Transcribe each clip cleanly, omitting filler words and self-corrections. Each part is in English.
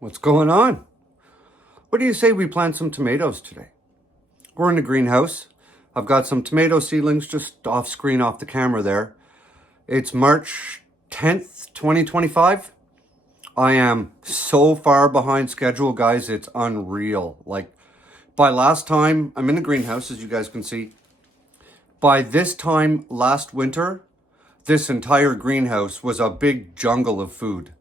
What's going on? What do you say we plant some tomatoes today? We're in the greenhouse. I've got some tomato seedlings just off screen off the camera there. It's March 10th, 2025. I am so far behind schedule, guys. It's unreal. Like, by last time, I'm in the greenhouse, as you guys can see. By this time last winter, this entire greenhouse was a big jungle of food.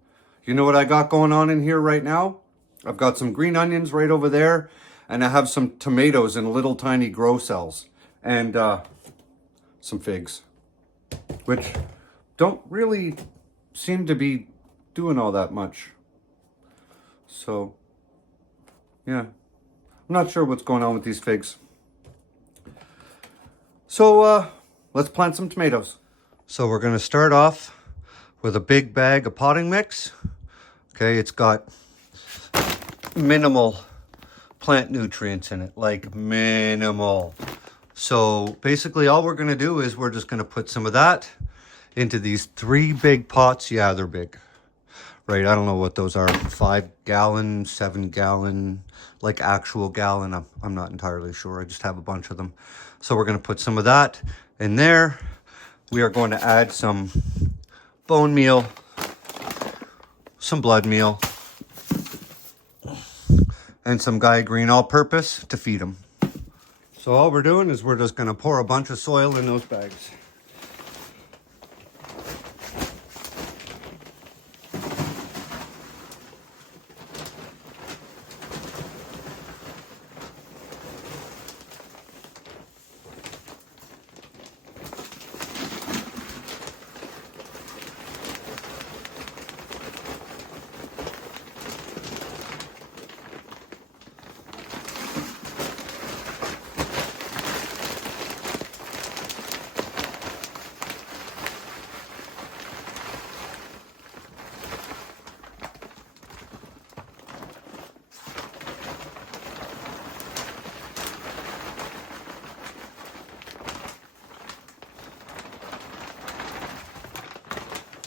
You know what I got going on in here right now? I've got some green onions right over there, and I have some tomatoes in little tiny grow cells, and some figs, which don't really seem to be doing all that much. So, yeah, I'm not sure what's going on with these figs. So, let's plant some tomatoes. So we're going to start off with a big bag of potting mix. Okay, it's got minimal plant nutrients in it, like minimal. So basically all we're going to do is we're just going to put some of that into these 3 big pots. Yeah, they're big. Right, I don't know what those are. 5 gallon, 7 gallon, like actual gallon. I'm not entirely sure. I just have a bunch of them. So we're going to put some of that in there. We are going to add some bone meal, some blood meal, and some Gaia Green all-purpose to feed them. So all we're doing is we're just going to pour a bunch of soil in those bags.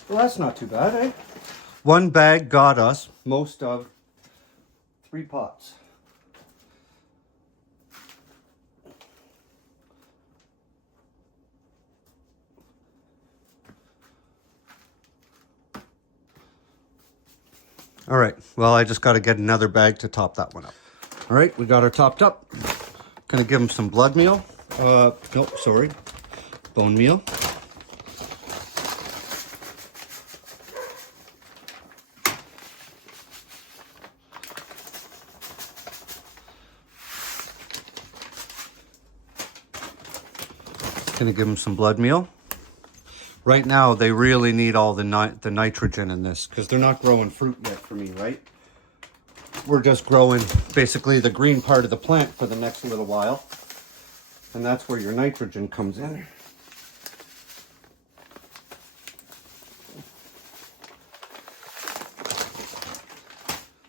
Well, that's not too bad, eh? 1 bag got us most of 3 pots. All right, well, I just got to get another bag to top that one up. All right, we got her topped up. Gonna give them some blood meal. Nope, sorry, bone meal. Gonna give them some blood meal. Right now, they really need all the nitrogen in this because they're not growing fruit yet for me, right? We're just growing basically the green part of the plant for the next little while. And that's where your nitrogen comes in.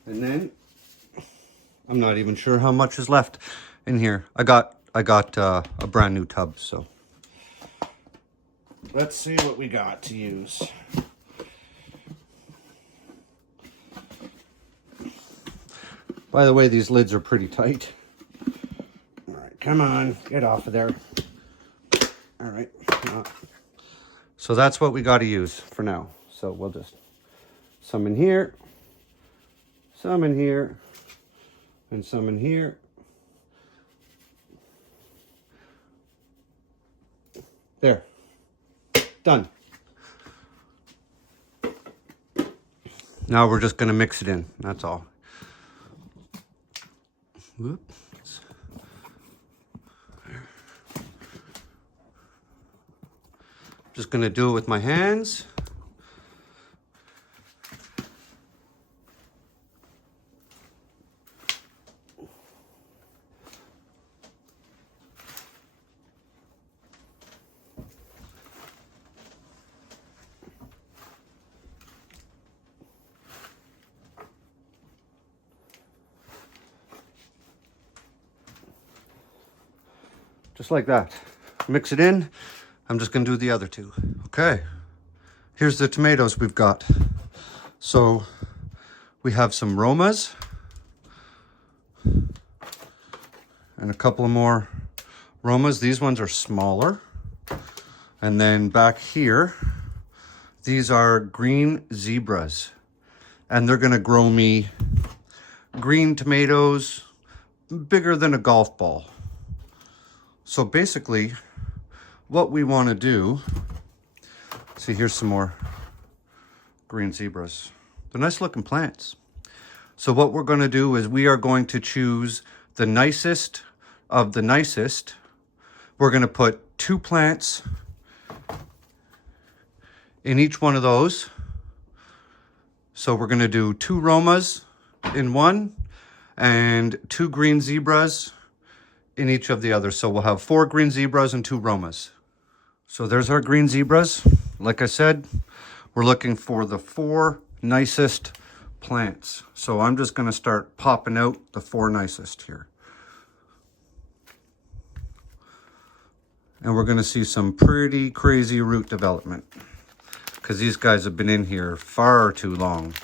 And then, I'm not even sure how much is left in here. I got a brand new tub, so. Let's see what we got to use. By the way, these lids are pretty tight. All right, come on, get off of there. All right. So that's what we got to use for now. So we'll just some in here, some in here, and some in here. There. Done. Now we're just going to mix it in. That's all. Whoops. Just going to do it with my hands. Just like that. Mix it in. I'm just going to do the other 2. Okay. Here's the tomatoes we've got. So We have some Romas and a couple of more Romas. These ones are smaller. And then back here, these are green zebras. And they're gonna grow me green tomatoes bigger than a golf ball. So basically, what we wanna do, see, here's some more green zebras. They're nice looking plants. So what we're gonna do is we are going to choose the nicest of the nicest. We're gonna put 2 plants in each one of those. So we're gonna do 2 Romas in one and 2 green zebras in each of the others. So we'll have 4 green zebras and 2 Romas. So there's our green zebras. Like I said, we're looking for the 4 nicest plants. So I'm just gonna start popping out the 4 nicest here. And we're gonna see some pretty crazy root development, because these guys have been in here far too long.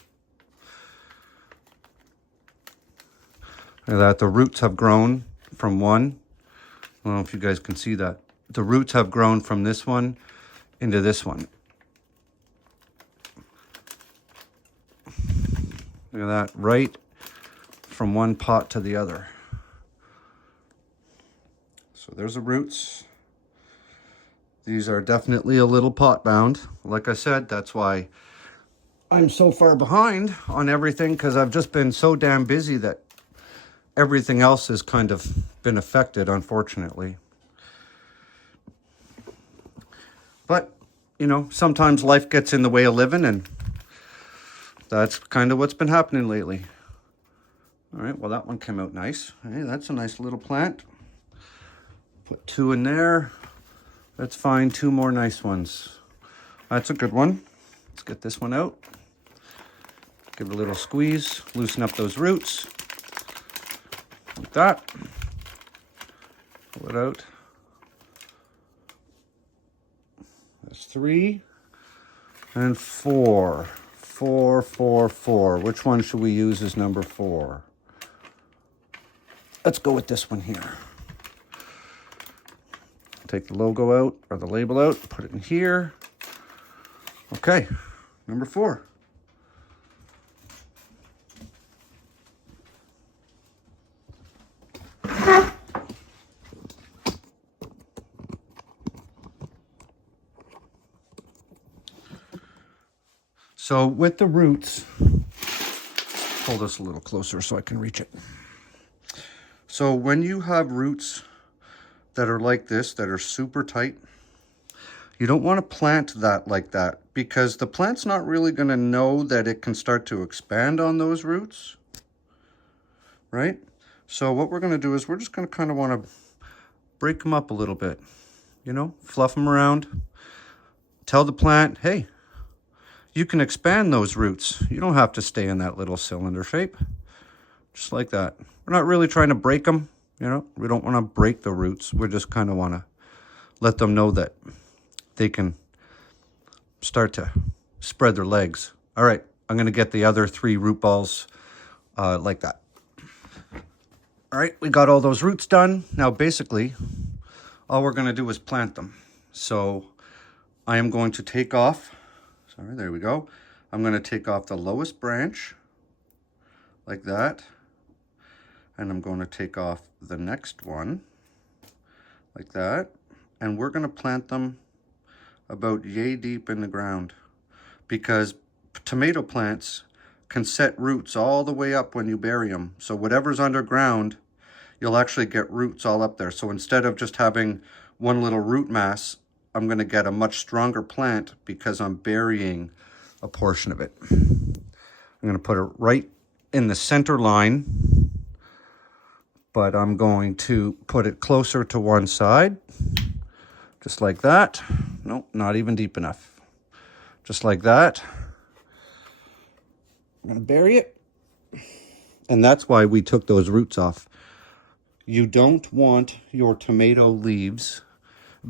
Look at that, the roots have grown from one. I don't know if you guys can see that. The roots have grown from this one into this one. Look at that, right from one pot to the other. So there's the roots. These are definitely a little pot bound. Like I said, that's why I'm so far behind on everything, because I've just been so damn busy that everything else has kind of been affected, unfortunately. But, you know, sometimes life gets in the way of living, and that's kind of what's been happening lately. All right, well, that one came out nice. Hey, that's a nice little plant. Put 2 in there. Let's find 2 more nice ones. That's a good one. Let's get this one out. Give it a little squeeze, loosen up those roots. Like that. Pull it out. That's 3 and 4. 4, 4, 4. Which one should we use as number 4? Let's go with this one here. Take the logo out, or the label out, put it in here. Okay, number 4. So with the roots, pull this a little closer so I can reach it. So when you have roots that are like this, that are super tight, you don't want to plant that like that, because the plant's not really going to know that it can start to expand on those roots, right? So what we're going to do is we're just going to kind of want to break them up a little bit, you know, fluff them around. Tell the plant, hey, you can expand those roots. You don't have to stay in that little cylinder shape, just like that. We're not really trying to break them. You know, we don't want to break the roots. We just kind of want to let them know that they can start to spread their legs. All right, I'm going to get the other 3 root balls like that. All right, we got all those roots done. Now, basically, all we're going to do is plant them. So I am going to take off, sorry, there we go. I'm going to take off the lowest branch like that. And I'm going to take off the next one like that. And we're going to plant them about yay deep in the ground, because tomato plants can set roots all the way up when you bury them. So whatever's underground, you'll actually get roots all up there. So instead of just having one little root mass, I'm going to get a much stronger plant because I'm burying a portion of it. I'm going to put it right in the center line, but I'm going to put it closer to one side, just like that. Nope, not even deep enough. Just like that. I'm going to bury it. And that's why we took those roots off. You don't want your tomato leaves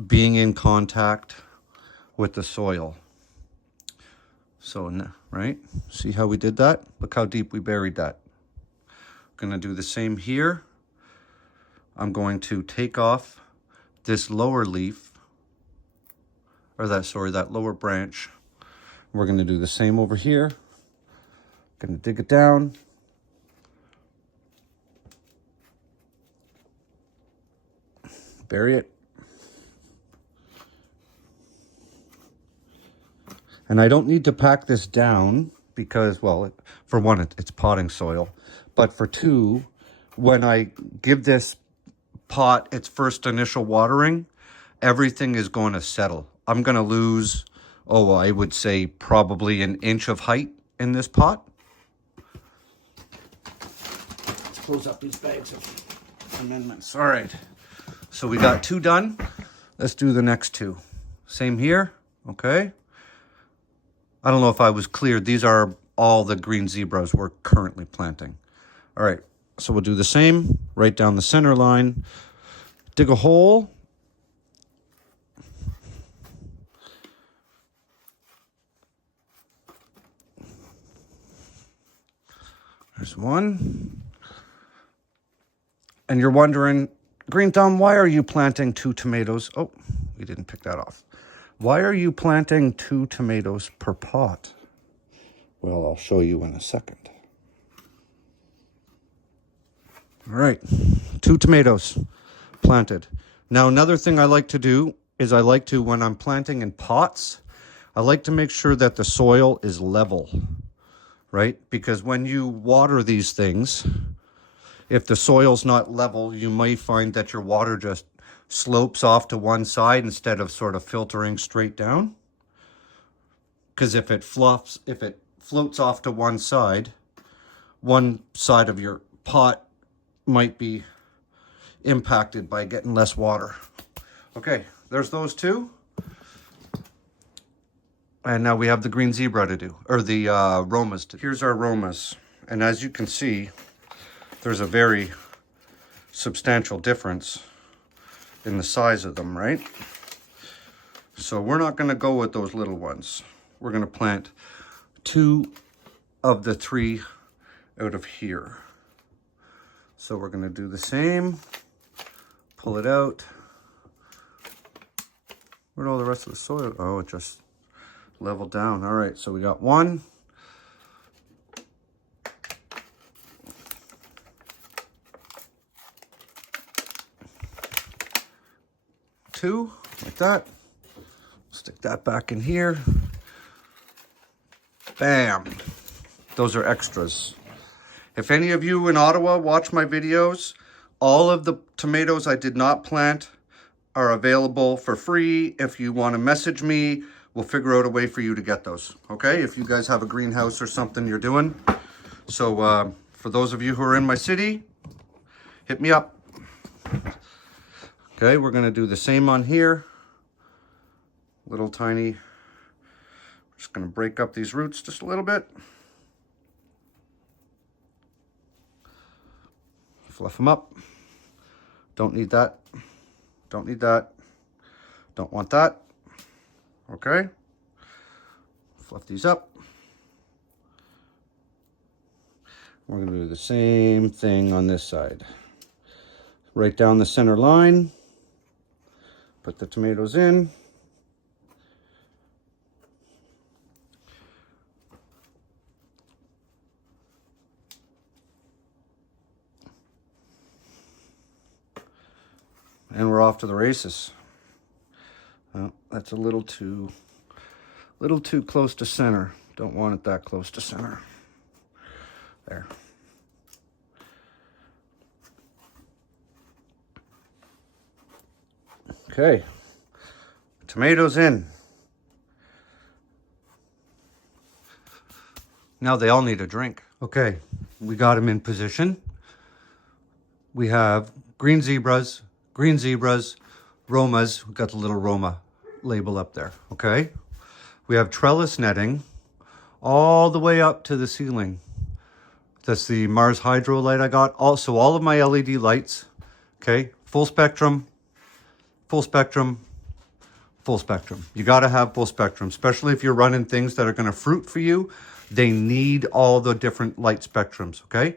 being in contact with the soil. So, right? See how we did that? Look how deep we buried that. Gonna do the same here. I'm going to take off this lower leaf, or that lower branch. We're gonna do the same over here. Gonna dig it down. Bury it. And I don't need to pack this down because, well, for one, it's potting soil. But for two, when I give this pot its first initial watering, everything is going to settle. I'm going to lose, I would say probably an inch of height in this pot. Let's close up these bags of amendments. All right. So we got 2 done. Let's do the next 2. Same here. Okay. I don't know if I was clear. These are all the green zebras we're currently planting. All right, so we'll do the same right down the center line. Dig a hole. There's one. And you're wondering, Green Thumb, why are you planting 2 tomatoes? Oh, we didn't pick that off. Why are you planting 2 tomatoes per pot? Well, I'll show you in a second. All right, 2 tomatoes planted. Now, another thing I like to do is when I'm planting in pots, I like to make sure that the soil is level, right? Because when you water these things, if the soil's not level, you might find that your water just slopes off to one side instead of sort of filtering straight down. Because if it floats off to one side of your pot might be impacted by getting less water. Okay, there's those 2. And now we have the green zebra to do, or the Romas to do. Here's our Romas. And as you can see, there's a very substantial difference in the size of them, right? So we're not going to go with those little ones. We're going to plant 2 of the 3 out of here. So we're going to do the same. Pull it out. Where'd all the rest of the soil? Oh, it just leveled down. All right, so we got 1. 2, like that. Stick that back in here. Bam. Those are extras. If any of you in Ottawa watch my videos, all of the tomatoes I did not plant are available for free. If you want to message me, we'll figure out a way for you to get those. Okay? If you guys have a greenhouse or something you're doing. So for those of you who are in my city, hit me up. Okay, we're going to do the same on here. Little tiny, just going to break up these roots just a little bit. Fluff them up. Don't need that. Don't need that. Don't want that. Okay. Fluff these up. We're going to do the same thing on this side. Right down the center line. Put the tomatoes in. And we're off to the races. Oh, that's a little too close to center. Don't want it that close to center. There. Okay, tomatoes in. Now they all need a drink. Okay, we got them in position. We have green zebras, Romas. We've got the little Roma label up there, okay? We have trellis netting all the way up to the ceiling. That's the Mars Hydro light I got. Also, all of my LED lights, okay? Full spectrum, full spectrum. You got to have full spectrum, especially if you're running things that are going to fruit for you. They need all the different light spectrums, okay?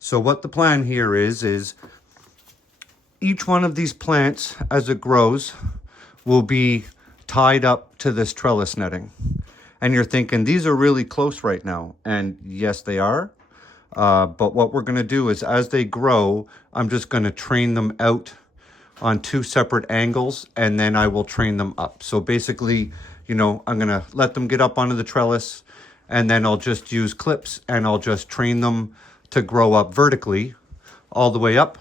So what the plan here is each one of these plants, as it grows, will be tied up to this trellis netting. And you're thinking, these are really close right now. And yes, they are. But what we're going to do is, as they grow, I'm just going to train them out on 2 separate angles, and then I will train them up. So basically, you know, I'm going to let them get up onto the trellis, and then I'll just use clips and I'll just train them to grow up vertically all the way up.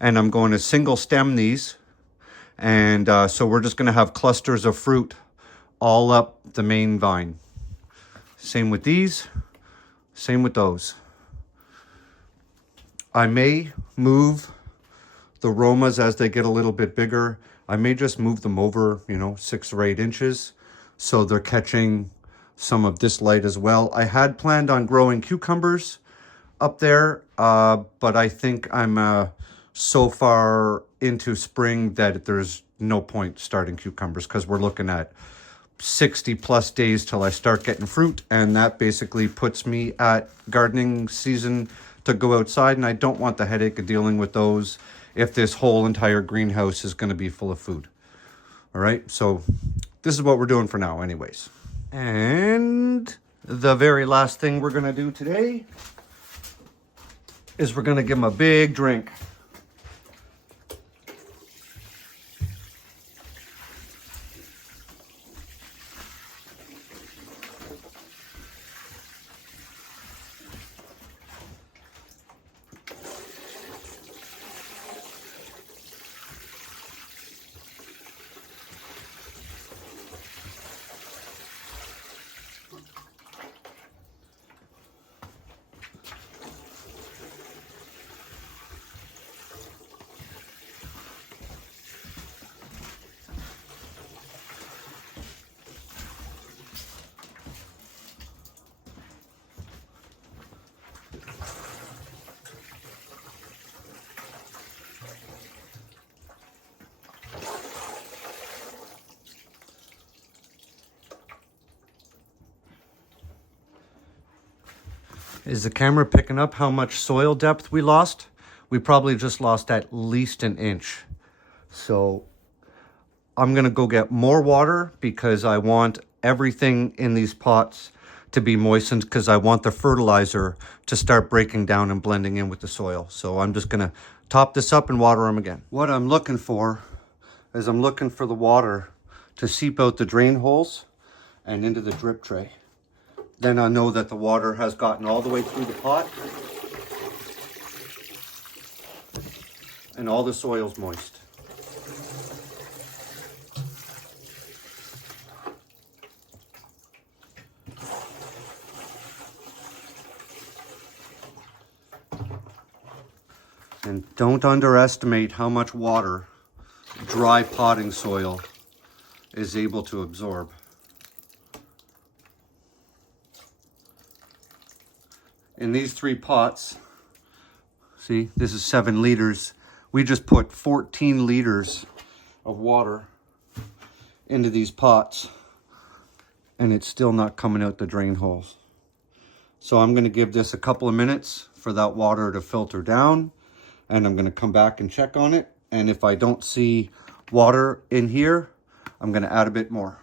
And I'm going to single stem these. And so we're just going to have clusters of fruit all up the main vine. Same with these, same with those. I may move the Romas as they get a little bit bigger. I may just move them over, you know, 6 or 8 inches, so they're catching some of this light as well. I had planned on growing cucumbers up there, but I think I'm so far into spring that there's no point starting cucumbers, because we're looking at 60 plus days till I start getting fruit, and that basically puts me at gardening season to go outside, and I don't want the headache of dealing with those if this whole entire greenhouse is going to be full of food. All right, so this is what we're doing for now anyways. And the very last thing we're going to do today is we're going to give them a big drink. Is the camera picking up how much soil depth we lost? We probably just lost at least an inch. So I'm gonna go get more water, because I want everything in these pots to be moistened, because I want the fertilizer to start breaking down and blending in with the soil. So I'm just gonna top this up and water them again. What I'm looking for is I'm looking for the water to seep out the drain holes and into the drip tray. Then I know that the water has gotten all the way through the pot and all the soil's moist. And don't underestimate how much water dry potting soil is able to absorb. In these 3 pots, see, this is 7 liters. We just put 14 liters of water into these pots, and it's still not coming out the drain holes. So I'm going to give this a couple of minutes for that water to filter down, and I'm going to come back and check on it. And if I don't see water in here, I'm going to add a bit more.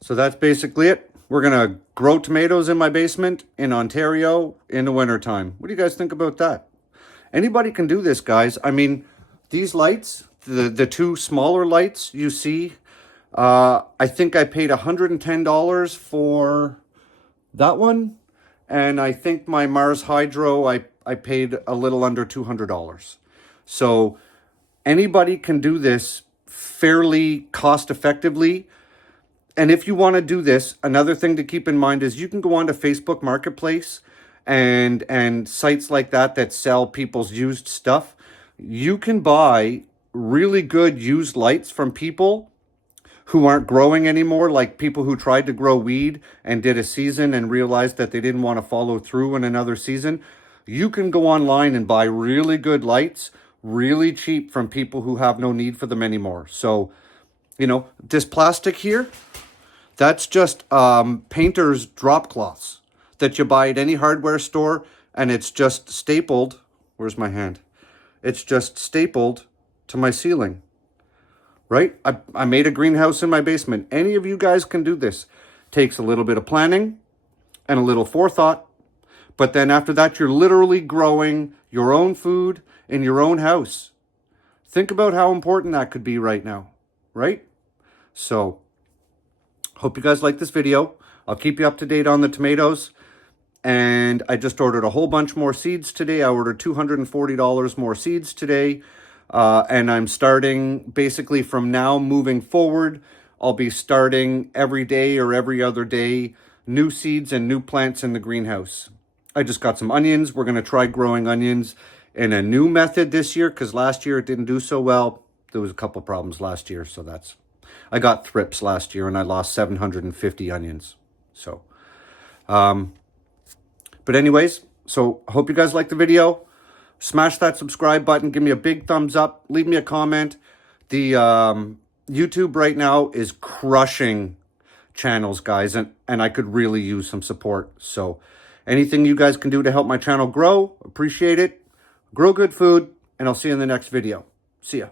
So that's basically it. We're going to grow tomatoes in my basement in Ontario in the wintertime. What do you guys think about that? Anybody can do this, guys. I mean, these lights, the 2 smaller lights you see, I think I paid $110 for that one. And I think my Mars Hydro, I paid a little under $200. So anybody can do this fairly cost effectively. And if you want to do this, another thing to keep in mind is you can go onto Facebook Marketplace and sites like that sell people's used stuff. You can buy really good used lights from people who aren't growing anymore, like people who tried to grow weed and did a season and realized that they didn't want to follow through in another season. You can go online and buy really good lights, really cheap, from people who have no need for them anymore. So You know, this plastic here, that's just painter's drop cloths that you buy at any hardware store, and it's just stapled. Where's my hand? It's just stapled to my ceiling, right? I made a greenhouse in my basement. Any of you guys can do this. Takes a little bit of planning and a little forethought, but then after that, you're literally growing your own food in your own house. Think about how important that could be right now, right? So, hope you guys like this video. I'll keep you up to date on the tomatoes. And I just ordered a whole bunch more seeds today. I ordered $240 more seeds today. And I'm starting basically from now moving forward. I'll be starting every day or every other day new seeds and new plants in the greenhouse. I just got some onions. We're going to try growing onions in a new method this year because last year it didn't do so well. There was a couple problems last year, so that's... I got thrips last year and I lost 750 onions. So, but anyways, so I hope you guys like the video. Smash that subscribe button. Give me a big thumbs up. Leave me a comment. The YouTube right now is crushing channels, guys, and I could really use some support. So anything you guys can do to help my channel grow, appreciate it. Grow good food, and I'll see you in the next video. See ya.